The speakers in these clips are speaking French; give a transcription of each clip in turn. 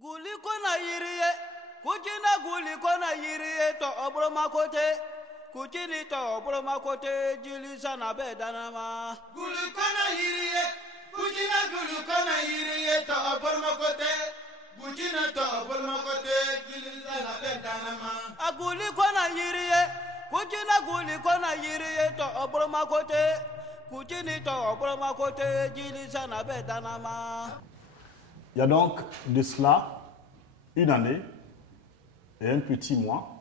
Guli kona yiriye, kuchina guli kona yiriye to obroma kote, kuchini to obroma kote jili sana bedanama. Guli kona yiriye, kuchina guli kona yiriye to obroma kote, kuchina to obroma kote jili sana bedanama. A guli kona yiriye, kuchina guli kona yiriye to obroma kote, kuchini to obroma kote jili sana bedanama. Il y a donc de cela une année et un petit mois.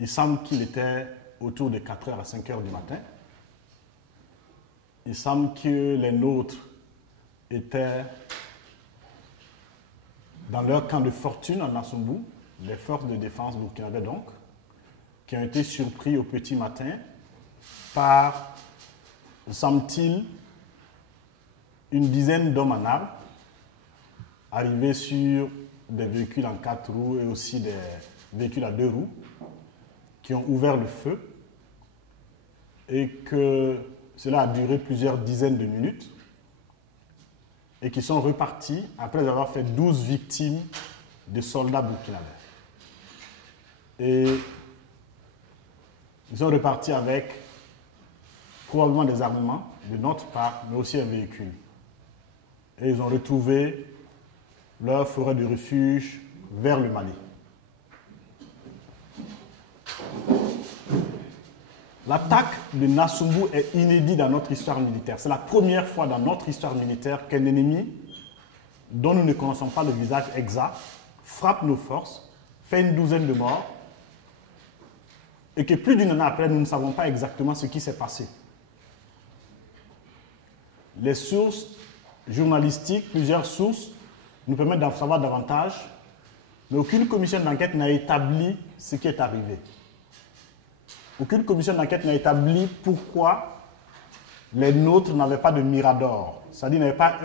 Il semble qu'il était autour de 4h à 5h du matin. Il semble que les nôtres étaient dans leur camp de fortune en Nassumbu, les forces de défense burkinabè donc, qui ont été surpris au petit matin par, semble-t-il, une dizaine d'hommes en armes arrivés sur des véhicules en 4 roues et aussi des véhicules à 2 roues qui ont ouvert le feu et que cela a duré plusieurs dizaines de minutes et qui sont repartis après avoir fait 12 victimes de soldats burkinabè. Et ils sont repartis avec probablement des armements de notre part, mais aussi un véhicule. Et ils ont retrouvé leur forêt de refuge vers le Mali. L'attaque de Nassumbu est inédite dans notre histoire militaire. C'est la première fois dans notre histoire militaire qu'un ennemi, dont nous ne connaissons pas le visage exact, frappe nos forces, fait une douzaine de morts, et que plus d'une année après, nous ne savons pas exactement ce qui s'est passé. Les sources journalistiques, plusieurs sources, nous permettent d'en savoir davantage, mais aucune commission d'enquête n'a établi ce qui est arrivé. Aucune commission d'enquête n'a établi pourquoi les nôtres n'avaient pas de mirador, c'est-à-dire n'avaient pas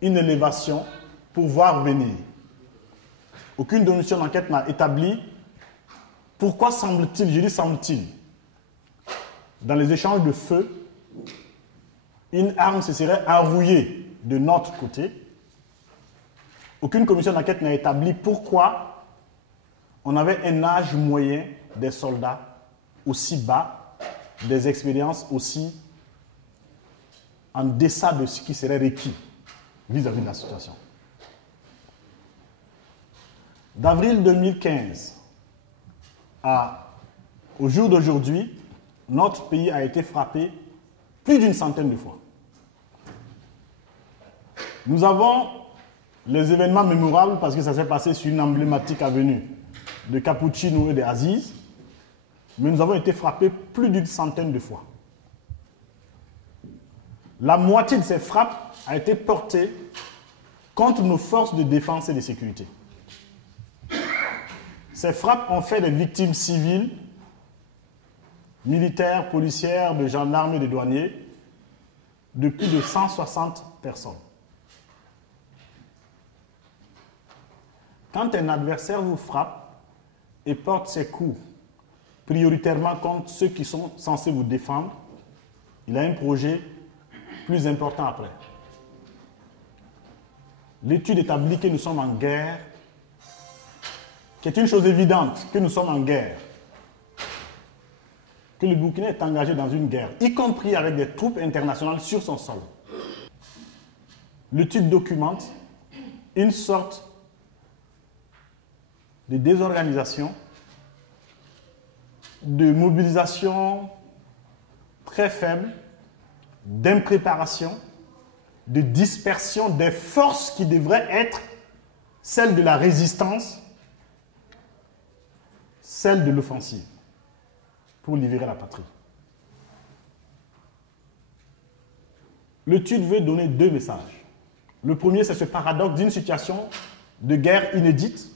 une élévation pour voir venir. Aucune commission d'enquête n'a établi pourquoi semble-t-il, je dis semble-t-il, dans les échanges de feu, une arme se serait enrouillée de notre côté. Aucune commission d'enquête n'a établi pourquoi on avait un âge moyen des soldats aussi bas, des expériences aussi en deçà de ce qui serait requis vis-à-vis de la situation. D'avril 2015 au jour d'aujourd'hui, notre pays a été frappé plus d'une centaine de fois. Nous avons les événements mémorables parce que ça s'est passé sur une emblématique avenue de Capuchino et de Aziz, mais nous avons été frappés plus d'une centaine de fois. La moitié de ces frappes a été portée contre nos forces de défense et de sécurité. Ces frappes ont fait des victimes civiles, militaires, policières, de gendarmes et de douaniers, de plus de 160 personnes. Quand un adversaire vous frappe et porte ses coups prioritairement contre ceux qui sont censés vous défendre, il a un projet plus important après. L'étude établit que nous sommes en guerre, qui est une chose évidente, que nous sommes en guerre, que le Burkina est engagé dans une guerre, y compris avec des troupes internationales sur son sol. L'étude documente une sorte de désorganisation, de mobilisation très faible, d'impréparation, de dispersion des forces qui devraient être celles de la résistance, celles de l'offensive, pour libérer la patrie. L'étude veut donner 2 messages. Le premier, c'est ce paradoxe d'une situation de guerre inédite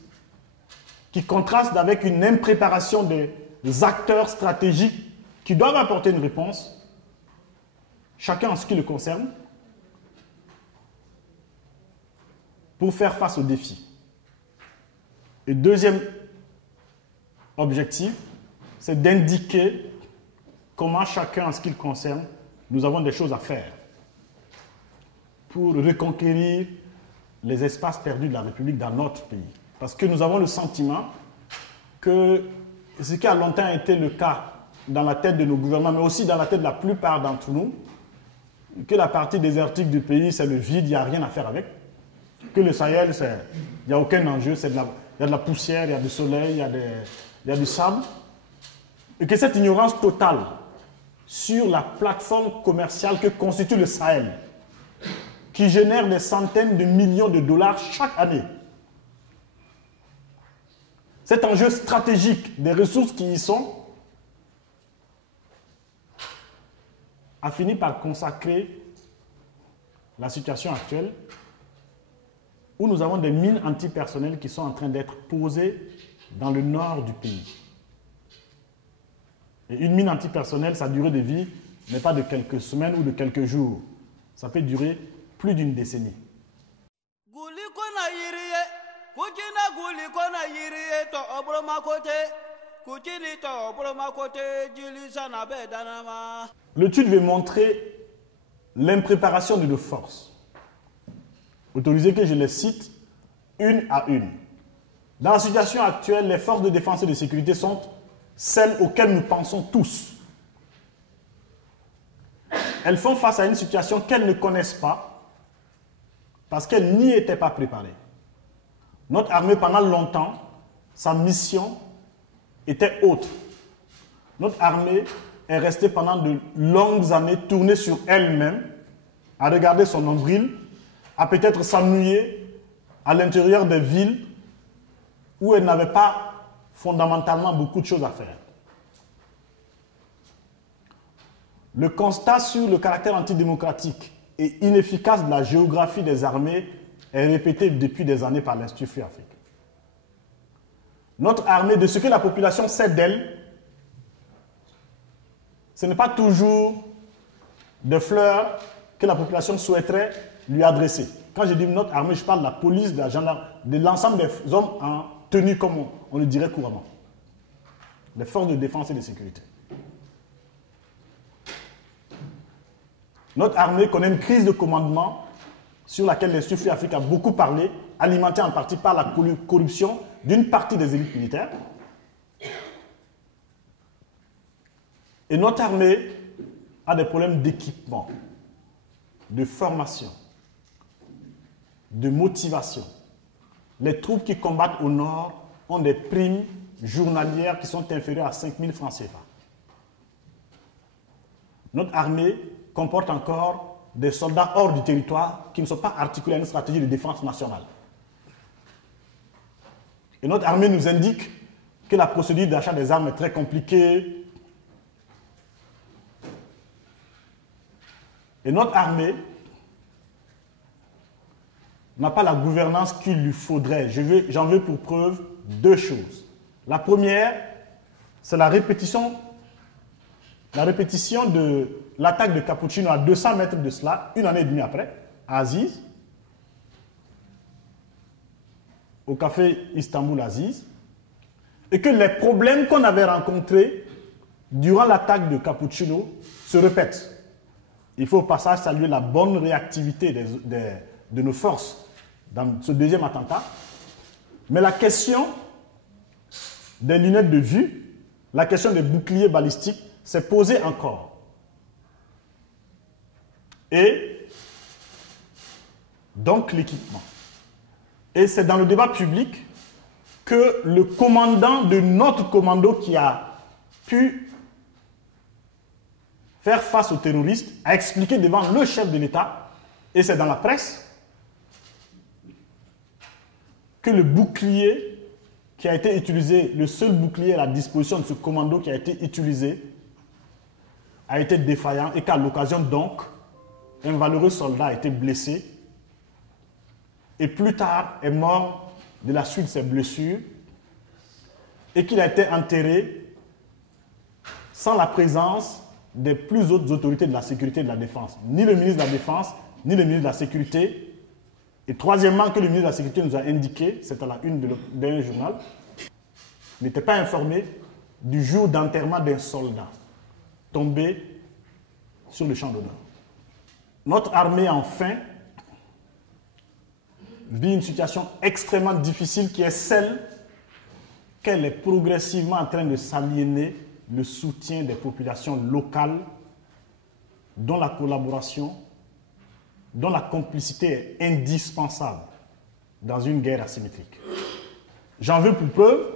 qui contraste avec une impréparation des acteurs stratégiques qui doivent apporter une réponse, chacun en ce qui le concerne, pour faire face aux défis. Et deuxième objectif, c'est d'indiquer comment chacun en ce qui le concerne, nous avons des choses à faire pour reconquérir les espaces perdus de la République dans notre pays. Parce que nous avons le sentiment que ce qui a longtemps été le cas dans la tête de nos gouvernements, mais aussi dans la tête de la plupart d'entre nous, que la partie désertique du pays, c'est le vide, il n'y a rien à faire avec. Que le Sahel, il n'y a aucun enjeu, il y a de la poussière, il y a du soleil, il y a du sable. Et que cette ignorance totale sur la plateforme commerciale que constitue le Sahel, qui génère des centaines de millions de dollars chaque année, cet enjeu stratégique des ressources qui y sont, a fini par consacrer la situation actuelle où nous avons des mines antipersonnelles qui sont en train d'être posées dans le nord du pays. Et une mine antipersonnelle, sa durée de vie n'est pas de quelques semaines ou de quelques jours. Ça peut durer plus d'une décennie. L'étude veut montrer l'impréparation de nos forces. Autorisez que je les cite une à une. Dans la situation actuelle, les forces de défense et de sécurité sont celles auxquelles nous pensons tous. Elles font face à une situation qu'elles ne connaissent pas parce qu'elles n'y étaient pas préparées. Notre armée, pendant longtemps, sa mission était autre. Notre armée est restée pendant de longues années tournée sur elle-même, à regarder son nombril, à peut-être s'ennuyer à l'intérieur des villes où elle n'avait pas fondamentalement beaucoup de choses à faire. Le constat sur le caractère antidémocratique et inefficace de la géographie des armées est répété depuis des années par l'Institut Free Afrique. Notre armée, de ce que la population sait d'elle, ce n'est pas toujours des fleurs que la population souhaiterait lui adresser. Quand je dis notre armée, je parle de la police, de la gendarmerie, de l'ensemble des hommes en tenue comme on le dirait couramment. Les forces de défense et de sécurité. Notre armée connaît une crise de commandement sur laquelle l'Institut Free Afrique a beaucoup parlé, alimentée en partie par la corruption d'une partie des élites militaires. Et notre armée a des problèmes d'équipement, de formation, de motivation. Les troupes qui combattent au nord ont des primes journalières qui sont inférieures à 5 000 francs CFA. Notre armée comporte encore des soldats hors du territoire qui ne sont pas articulés à une stratégie de défense nationale. Et notre armée nous indique que la procédure d'achat des armes est très compliquée. Et notre armée n'a pas la gouvernance qu'il lui faudrait. J'en veux pour preuve deux choses. La première, c'est la répétition de l'attaque de Cappuccino à 200 mètres de cela, une année et demie après, à Aziz, au café Istanbul Aziz, et que les problèmes qu'on avait rencontrés durant l'attaque de Cappuccino se répètent. Il faut au passage saluer la bonne réactivité de nos forces dans ce deuxième attentat. Mais la question des lunettes de vue, la question des boucliers balistiques s'est posée encore. Et donc l'équipement. Et c'est dans le débat public que le commandant de notre commando qui a pu faire face aux terroristes a expliqué devant le chef de l'État, et c'est dans la presse, que le bouclier qui a été utilisé, le seul bouclier à la disposition de ce commando qui a été utilisé, a été défaillant et qu'à l'occasion donc, un valeureux soldat a été blessé et plus tard est mort de la suite de ses blessures et qu'il a été enterré sans la présence des plus hautes autorités de la sécurité et de la défense. Ni le ministre de la Défense, ni le ministre de la Sécurité. Et troisièmement, que le ministre de la Sécurité nous a indiqué, c'est à la une d'un journal, n'était pas informé du jour d'enterrement d'un soldat tombé sur le champ d'honneur. Notre armée, enfin, vit une situation extrêmement difficile qui est celle qu'elle est progressivement en train de s'aliéner le soutien des populations locales dont la collaboration, dont la complicité est indispensable dans une guerre asymétrique. J'en veux pour preuve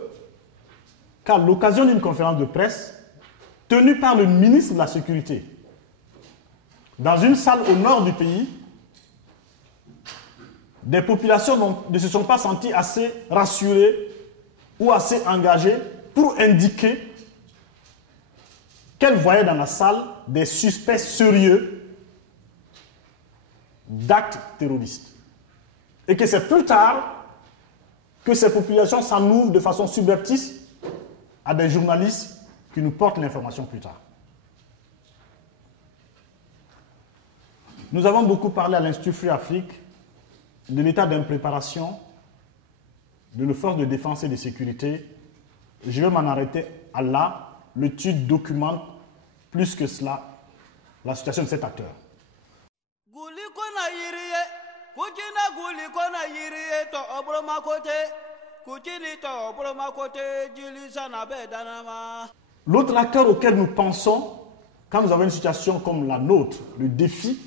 qu'à l'occasion d'une conférence de presse tenue par le ministre de la Sécurité dans une salle au nord du pays, des populations ne se sont pas senties assez rassurées ou assez engagées pour indiquer qu'elles voyaient dans la salle des suspects sérieux d'actes terroristes. Et que c'est plus tard que ces populations s'en ouvrent de façon subreptice à des journalistes qui nous portent l'information plus tard. Nous avons beaucoup parlé à l'Institut Free Afrique de l'état d'impréparation de nos forces de défense et de sécurité. Je vais m'en arrêter à là. L'étude documente plus que cela la situation de cet acteur. L'autre acteur auquel nous pensons quand nous avons une situation comme la nôtre, le défi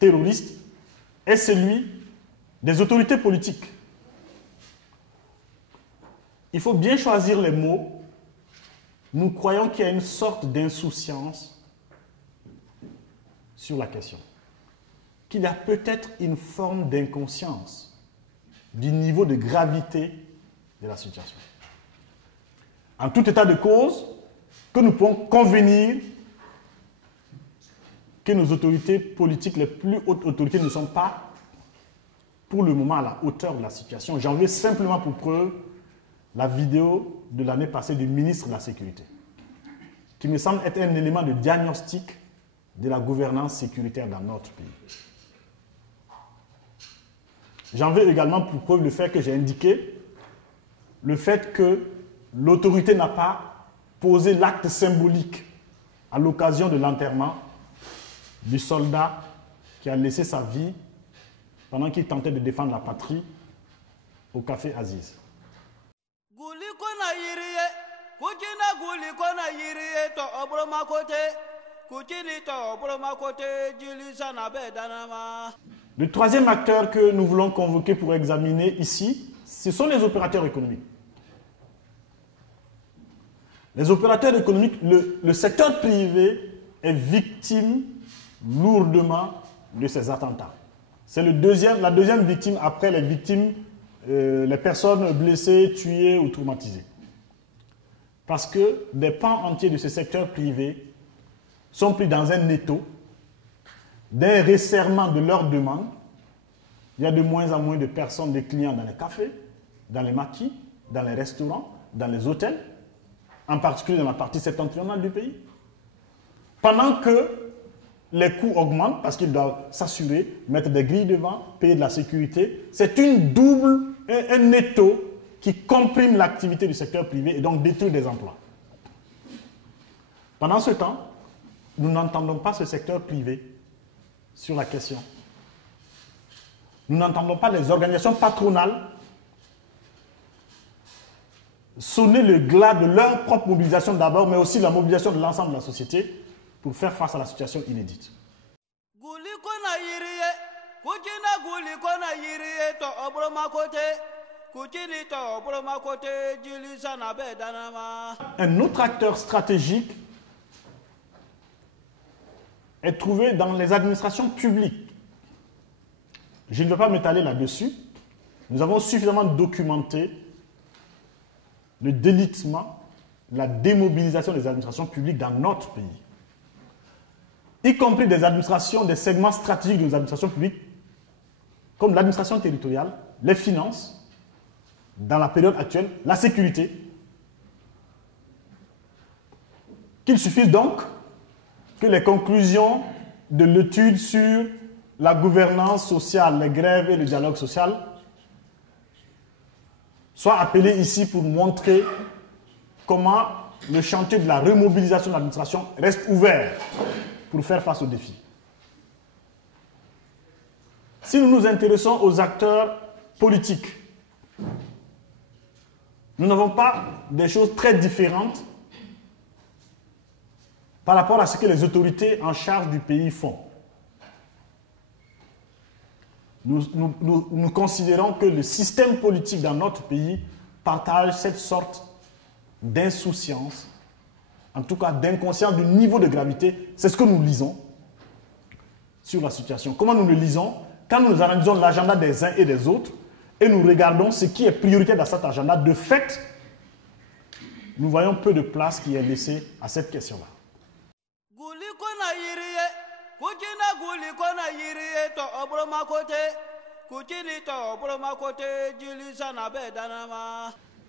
terroriste, est celui des autorités politiques. Il faut bien choisir les mots. Nous croyons qu'il y a une sorte d'insouciance sur la question. Qu'il y a peut-être une forme d'inconscience du niveau de gravité de la situation. En tout état de cause, que nous pouvons convenir que nos autorités politiques, les plus hautes autorités, ne sont pas pour le moment à la hauteur de la situation. J'en veux simplement pour preuve la vidéo de l'année passée du ministre de la Sécurité, qui me semble être un élément de diagnostic de la gouvernance sécuritaire dans notre pays. J'en veux également pour preuve le fait que j'ai indiqué le fait que l'autorité n'a pas posé l'acte symbolique à l'occasion de l'enterrement du soldat qui a laissé sa vie pendant qu'il tentait de défendre la patrie au café Aziz. Le troisième acteur que nous voulons convoquer pour examiner ici, ce sont les opérateurs économiques. Les opérateurs économiques, le secteur privé est victime lourdement de ces attentats. C'est la deuxième victime après les victimes, les personnes blessées, tuées ou traumatisées. Parce que des pans entiers de ce secteur privé sont pris dans un étau d'un resserrement de leurs demandes. Il y a de moins en moins de personnes, de clients dans les cafés, dans les maquis, dans les restaurants, dans les hôtels, en particulier dans la partie septentrionale du pays. Pendant que les coûts augmentent parce qu'ils doivent s'assurer, mettre des grilles devant, payer de la sécurité. C'est un étau qui comprime l'activité du secteur privé et donc détruit des emplois. Pendant ce temps, nous n'entendons pas ce secteur privé sur la question. Nous n'entendons pas les organisations patronales sonner le glas de leur propre mobilisation d'abord, mais aussi la mobilisation de l'ensemble de la société pour faire face à la situation inédite. Un autre acteur stratégique est trouvé dans les administrations publiques. Je ne vais pas m'étaler là-dessus. Nous avons suffisamment documenté le délitement, la démobilisation des administrations publiques dans notre pays, y compris des administrations, des segments stratégiques des administrations publiques, comme l'administration territoriale, les finances, dans la période actuelle, la sécurité. Qu'il suffise donc que les conclusions de l'étude sur la gouvernance sociale, les grèves et le dialogue social soient appelées ici pour montrer comment le chantier de la remobilisation de l'administration reste ouvert pour faire face aux défis. Si nous nous intéressons aux acteurs politique. Nous n'avons pas des choses très différentes par rapport à ce que les autorités en charge du pays font. Nous considérons que le système politique dans notre pays partage cette sorte d'insouciance, en tout cas d'inconscience du niveau de gravité. C'est ce que nous lisons sur la situation. Comment nous le lisons? Quand nous analysons l'agenda des uns et des autres et nous regardons ce qui est prioritaire dans cet agenda, de fait, nous voyons peu de place qui est laissée à cette question-là.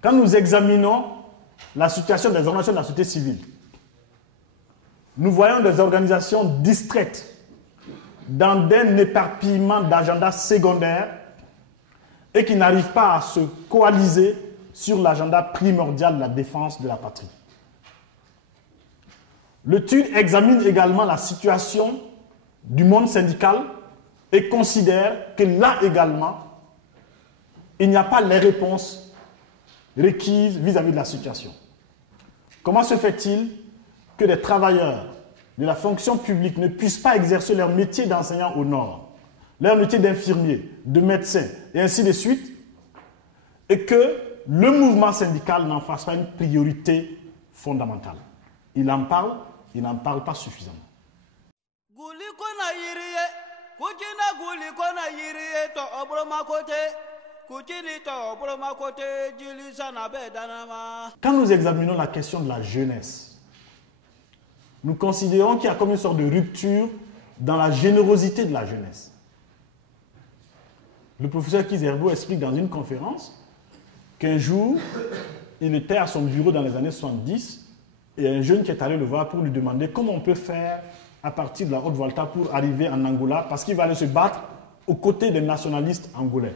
Quand nous examinons la situation des organisations de la société civile, nous voyons des organisations distraites dans un éparpillement d'agendas secondaires et qui n'arrivent pas à se coaliser sur l'agenda primordial de la défense de la patrie. L'étude examine également la situation du monde syndical et considère que là également, il n'y a pas les réponses requises vis-à-vis de la situation. Comment se fait-il que les travailleurs de la fonction publique ne puissent pas exercer leur métier d'enseignant au Nord, leur métier d'infirmier, de médecin, et ainsi de suite, et que le mouvement syndical n'en fasse pas une priorité fondamentale? Il en parle, il n'en parle pas suffisamment. Quand nous examinons la question de la jeunesse, nous considérons qu'il y a comme une sorte de rupture dans la générosité de la jeunesse. Le professeur Kizerbo explique dans une conférence qu'un jour, il était à son bureau dans les années 70 et un jeune qui est allé le voir pour lui demander comment on peut faire à partir de la Haute-Volta pour arriver en Angola parce qu'il va aller se battre aux côtés des nationalistes angolais.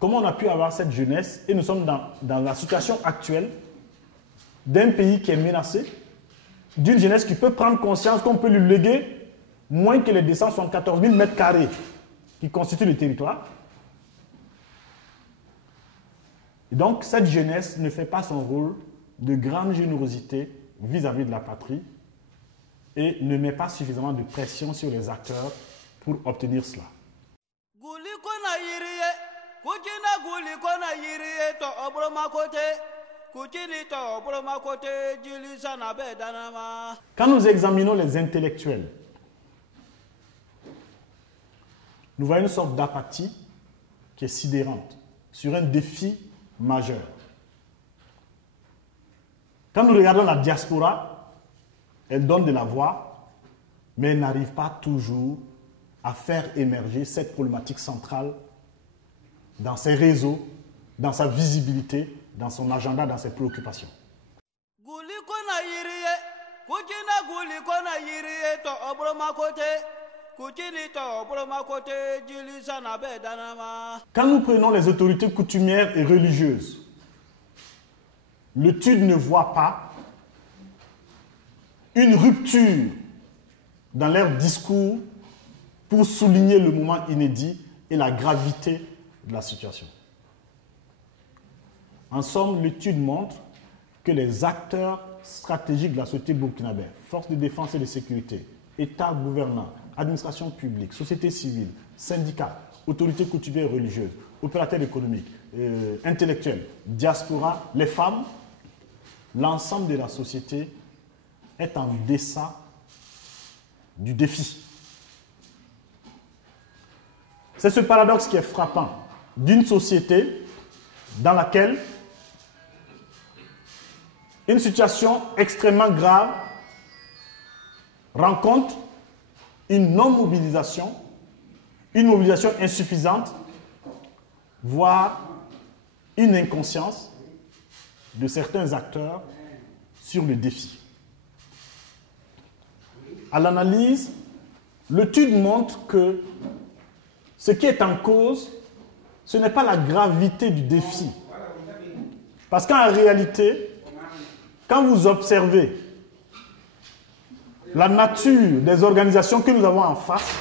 Comment on a pu avoir cette jeunesse et nous sommes dans la situation actuelle d'un pays qui est menacé, d'une jeunesse qui peut prendre conscience qu'on peut lui léguer moins que les 274 000 mètres carrés qui constituent le territoire. Et donc, cette jeunesse ne fait pas son rôle de grande générosité vis-à-vis de la patrie et ne met pas suffisamment de pression sur les acteurs pour obtenir cela. Quand nous examinons les intellectuels, nous voyons une sorte d'apathie qui est sidérante sur un défi majeur. Quand nous regardons la diaspora, elle donne de la voix, mais elle n'arrive pas toujours à faire émerger cette problématique centrale dans ses réseaux, dans sa visibilité, dans son agenda, dans ses préoccupations. Quand nous prenons les autorités coutumières et religieuses, l'étude ne voit pas une rupture dans leur discours pour souligner le moment inédit et la gravité de la situation. En somme, l'étude montre que les acteurs stratégiques de la société burkinabé, forces de défense et de sécurité, État gouvernant, administration publique, société civile, syndicats, autorités coutumières et religieuses, opérateurs économiques, intellectuels, diaspora, les femmes, l'ensemble de la société est en deçà du défi. C'est ce paradoxe qui est frappant d'une société dans laquelle une situation extrêmement grave rencontre une non-mobilisation, une mobilisation insuffisante, voire une inconscience de certains acteurs sur le défi. À l'analyse, l'étude montre que ce qui est en cause, ce n'est pas la gravité du défi. Parce qu'en réalité, quand vous observez la nature des organisations que nous avons en face,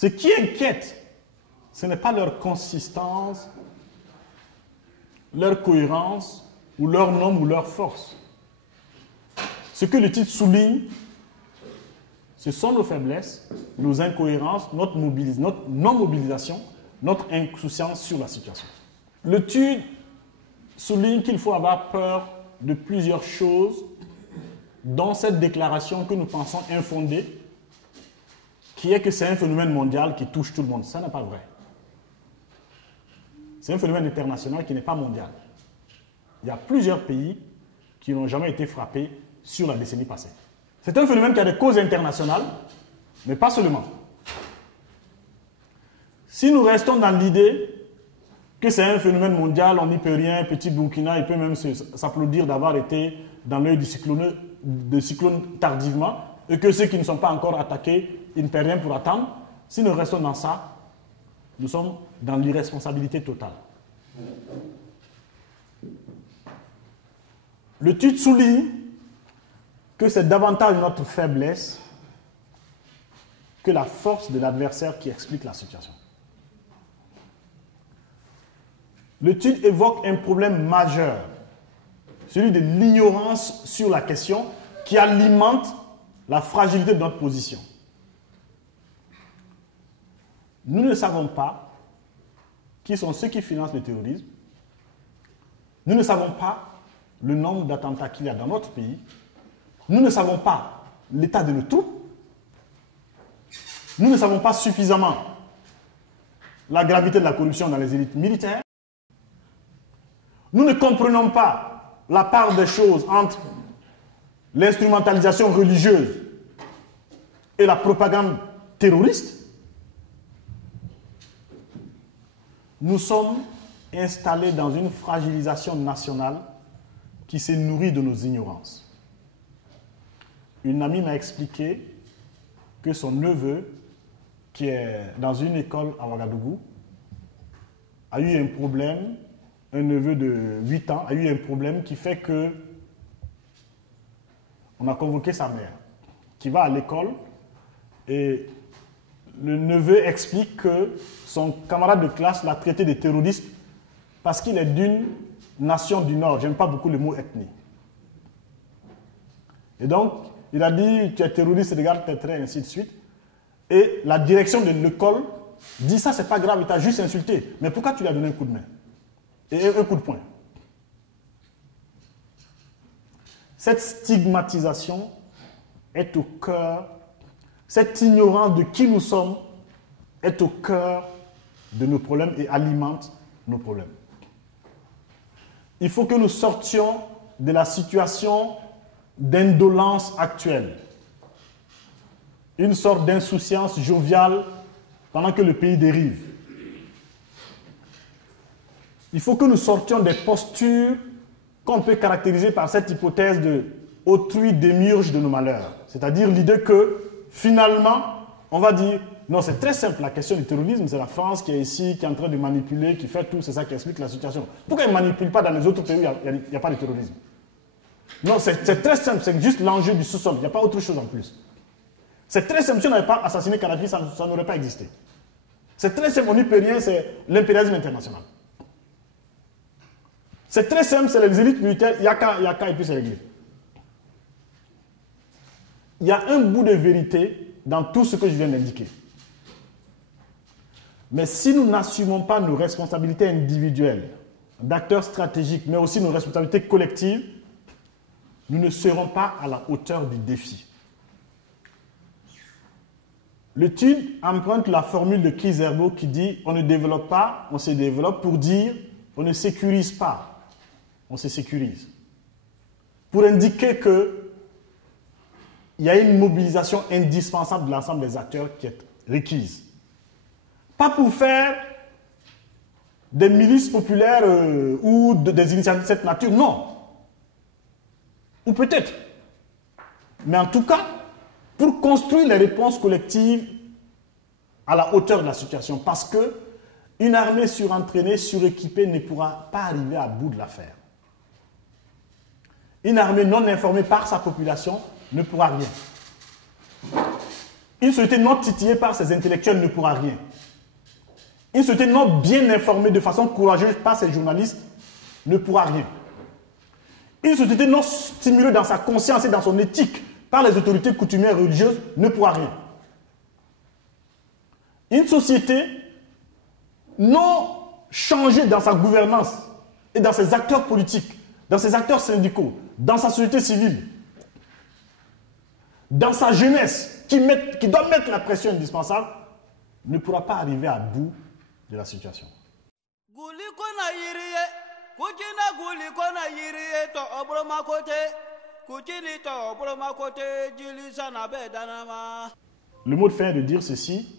Ce qui inquiète, ce n'est pas leur consistance, leur cohérence, ou leur nombre, ou leur force. Ce que le titre souligne, ce sont nos faiblesses, nos incohérences, notre non-mobilisation, notre insouciance sur la situation. L'étude souligne qu'il faut avoir peur de plusieurs choses, dont cette déclaration que nous pensons infondée, qui est que c'est un phénomène mondial qui touche tout le monde. Ça n'est pas vrai. C'est un phénomène international qui n'est pas mondial. Il y a plusieurs pays qui n'ont jamais été frappés sur la décennie passée. C'est un phénomène qui a des causes internationales, mais pas seulement. Si nous restons dans l'idée que c'est un phénomène mondial, on n'y peut rien, petit Burkina, il peut même s'applaudir d'avoir été dans l'œil du cyclone tardivement, et que ceux qui ne sont pas encore attaqués, ils ne paient rien pour attendre. Si nous restons dans ça, nous sommes dans l'irresponsabilité totale. L'étude souligne que c'est davantage notre faiblesse que la force de l'adversaire qui explique la situation. L'étude évoque un problème majeur, celui de l'ignorance sur la question qui alimente la fragilité de notre position. Nous ne savons pas qui sont ceux qui financent le terrorisme. Nous ne savons pas le nombre d'attentats qu'il y a dans notre pays. Nous ne savons pas l'état de nos troupes. Nous ne savons pas suffisamment la gravité de la corruption dans les élites militaires. Nous ne comprenons pas la part des choses entre l'instrumentalisation religieuse et la propagande terroriste. Nous sommes installés dans une fragilisation nationale qui se nourrit de nos ignorances. Une amie m'a expliqué que son neveu, qui est dans une école à Ouagadougou, a eu un problème, un neveu de 8 ans a eu un problème qui fait que on a convoqué sa mère, qui va à l'école, et le neveu explique que son camarade de classe l'a traité de terroriste parce qu'il est d'une nation du Nord. J'aime pas beaucoup le mot ethnie. Et donc, il a dit, tu es terroriste, regarde tes traits, ainsi de suite. Et la direction de l'école dit, ça c'est pas grave, il t'a juste insulté. Mais pourquoi tu lui as donné un coup de main? Et un coup de poing? Cette stigmatisation est au cœur, cette ignorance de qui nous sommes est au cœur de nos problèmes et alimente nos problèmes. Il faut que nous sortions de la situation d'indolence actuelle. Une sorte d'insouciance joviale pendant que le pays dérive. Il faut que nous sortions des postures qu'on peut caractériser par cette hypothèse de autrui démiurge de nos malheurs. C'est-à-dire l'idée que, finalement, on va dire, non, c'est très simple, la question du terrorisme, c'est la France qui est ici, qui est en train de manipuler, qui fait tout, c'est ça qui explique la situation. Pourquoi ils ne manipulent pas dans les autres pays où il n'y a pas de terrorisme? Non, c'est très simple, c'est juste l'enjeu du sous-sol, il n'y a pas autre chose en plus. C'est très simple, si on n'avait pas assassiné Kadhafi, ça n'aurait pas existé. C'est très simple, on n'y peut rien, c'est l'impérialisme international. C'est très simple, c'est les élites militaires, il y a qu'à, et puis c'est réglé. Il y a un bout de vérité dans tout ce que je viens d'indiquer. Mais si nous n'assumons pas nos responsabilités individuelles, d'acteurs stratégiques, mais aussi nos responsabilités collectives, nous ne serons pas à la hauteur du défi. L'étude emprunte la formule de Kizerbo qui dit « on ne développe pas, on se développe » pour dire « on ne sécurise pas, on se sécurise ». Pour indiquer qu'il y a une mobilisation indispensable de l'ensemble des acteurs qui est requise. Pas pour faire des milices populaires ou des initiatives de cette nature, non. Ou peut-être. Mais en tout cas, pour construire les réponses collectives à la hauteur de la situation. Parce qu'une armée surentraînée, suréquipée ne pourra pas arriver à bout de l'affaire. Une armée non informée par sa population ne pourra rien. Une société non titillée par ses intellectuels ne pourra rien. Une société non bien informée de façon courageuse par ses journalistes ne pourra rien. Une société non stimulée dans sa conscience et dans son éthique par les autorités coutumières et religieuses ne pourra rien. Une société non changée dans sa gouvernance et dans ses acteurs politiques, dans ses acteurs syndicaux, dans sa société civile, dans sa jeunesse, qui doit mettre la pression indispensable, ne pourra pas arriver à bout de la situation. Le mot de fin est de dire ceci.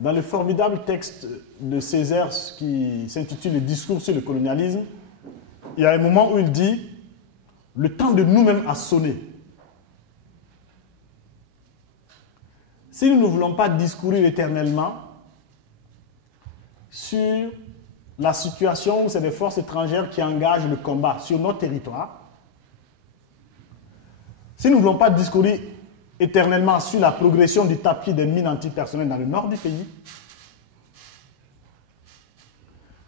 Dans le formidable texte de Césaire qui s'intitule « Le discours sur le colonialisme », il y a un moment où il dit « Le temps de nous-mêmes a sonné ». Si nous ne voulons pas discourir éternellement sur la situation où c'est des forces étrangères qui engagent le combat sur notre territoire, si nous ne voulons pas discourir éternellement sur la progression du tapis des mines antipersonnelles dans le nord du pays,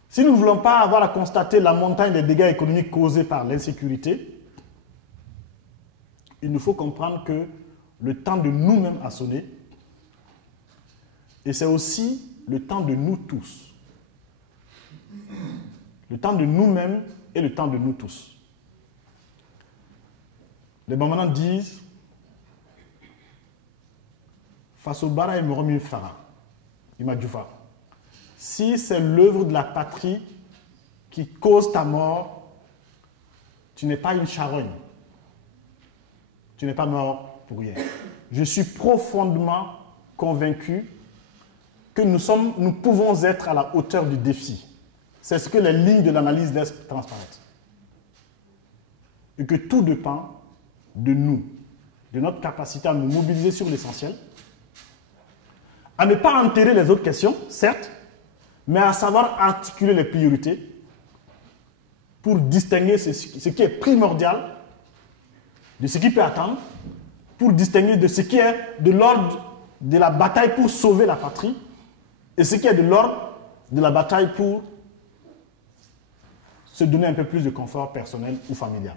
si nous ne voulons pas avoir à constater la montagne des dégâts économiques causés par l'insécurité, il nous faut comprendre que le temps de nous-mêmes a sonné et c'est aussi le temps de nous tous. Le temps de nous-mêmes et le temps de nous tous. Les Bamana disent Fasobara et Moromi Fara, Imadjoufa. Si c'est l'œuvre de la patrie qui cause ta mort, tu n'es pas une charogne. Tu n'es pas mort pour rien. Je suis profondément convaincu que nous pouvons être à la hauteur du défi. C'est ce que les lignes de l'analyse laissent transparaître. Et que tout dépend de nous, de notre capacité à nous mobiliser sur l'essentiel, à ne pas enterrer les autres questions, certes, mais à savoir articuler les priorités pour distinguer ce qui est primordial de ce qui peut attendre, pour distinguer de ce qui est de l'ordre de la bataille pour sauver la patrie et ce qui est de l'ordre de la bataille pour se donner un peu plus de confort personnel ou familial.